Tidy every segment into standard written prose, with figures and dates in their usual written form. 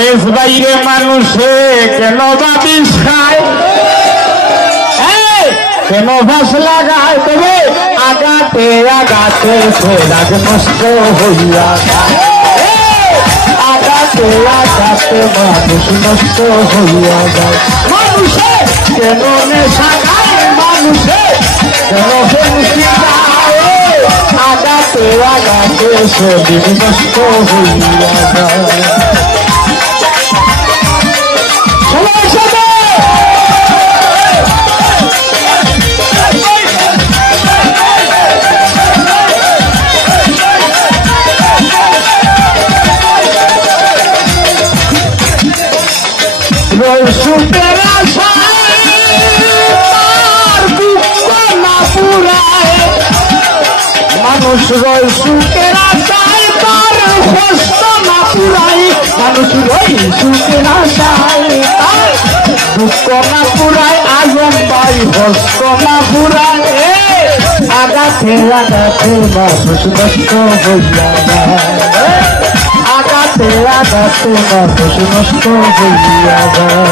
বয়স বাইরে মানুষে কেন বা বিষ খায়, কেন ভাস লাগায়, তবে আগাতে আগাতে সে রাগ নষ্ট হইয়া যায়। আগাতে আগাতে মানুষ নষ্ট হইয়া যায়। মানুষে কেন নেশা খায়, মানুষে কেন ফেন্সি খায়, আগাতে আগাতে সে দিন নষ্ট হইয়া যায়। সুখের আশায় তার দুঃখ না পুরায়, মানুষ রয় সুখের আশায় তার কষ্ট না পুরায়, মানুষ রয় সুখের আশায় তার দুঃখ না পুরায়, আজম ভাই কষ্ট না পুরায়, আগাতে আগাতে মানুষ নষ্ট হইয়া যায়। আগাতে আগাতে মানুষ নষ্ট হইয়া যায়।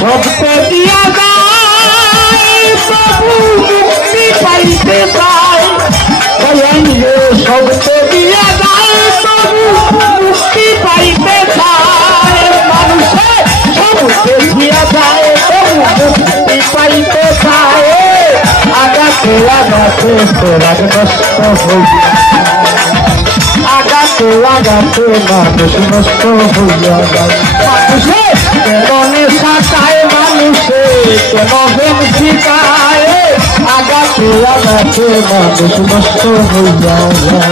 সবকে দিয়া যায় প্রভু মুক্তি পাইতে চায়, সবকে দিয়া যায় প্রভু মুক্তি পাইতে চায়, মানুষে সবকে দিয়া যায় প্রভু মুক্তি পাইতে চায়, আগাতে আগাতে রাগ নষ্ট হইয়া, আগাতে আগাতে মানুষ নষ্ট হইয়া যায়। মানুষে কেন নেশা খায়, মানুষে কেন ফেন্সি খায়, আগাতে আগাতে মানুষ নষ্ট হইয়া যায়।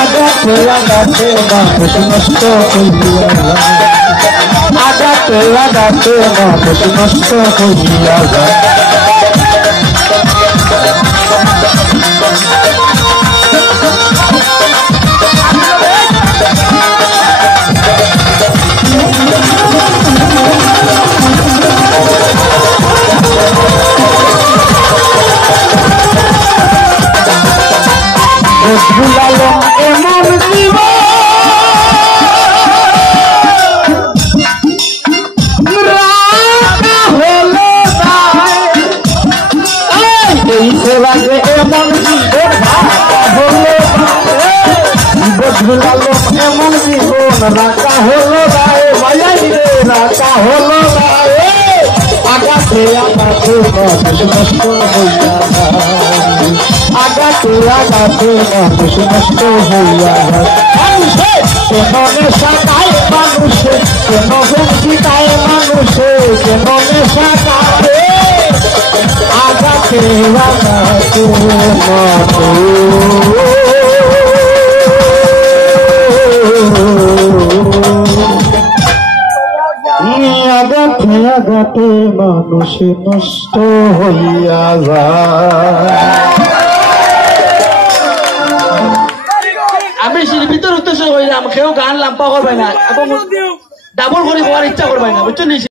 আগাতে আগাতে মানুষ নষ্ট হইয়া যায়। আগাতে আগাতে মানুষ নষ্ট হইয়া যায়। ভুলালো এমন জীবন রাখা হলো এই সেবাকে এমন জীবন রাখা হলো, ভুলালো এমন জীবন রাখা হলো রাখা হলো, আগাতে আগাতে মানুষ নষ্ট হইয়া যায়। আগাতে আগাতে মানুষ নষ্ট হইয়া যায়। মানুষে কেন নেশা খায়, মানুষে কেন ফেন্সি খায়, মানুষে কেন নেশা খায়, আগাতে আগাতে আগাতে আগাতে মানুষ নষ্ট হইয়া যায়। আমি শিল্পীদের উদ্দেশ্য কইলাম, কেউ গান লাম্পা করবে না এবং ডাবল করে হওয়ার ইচ্ছা করবে না, বুঝছো?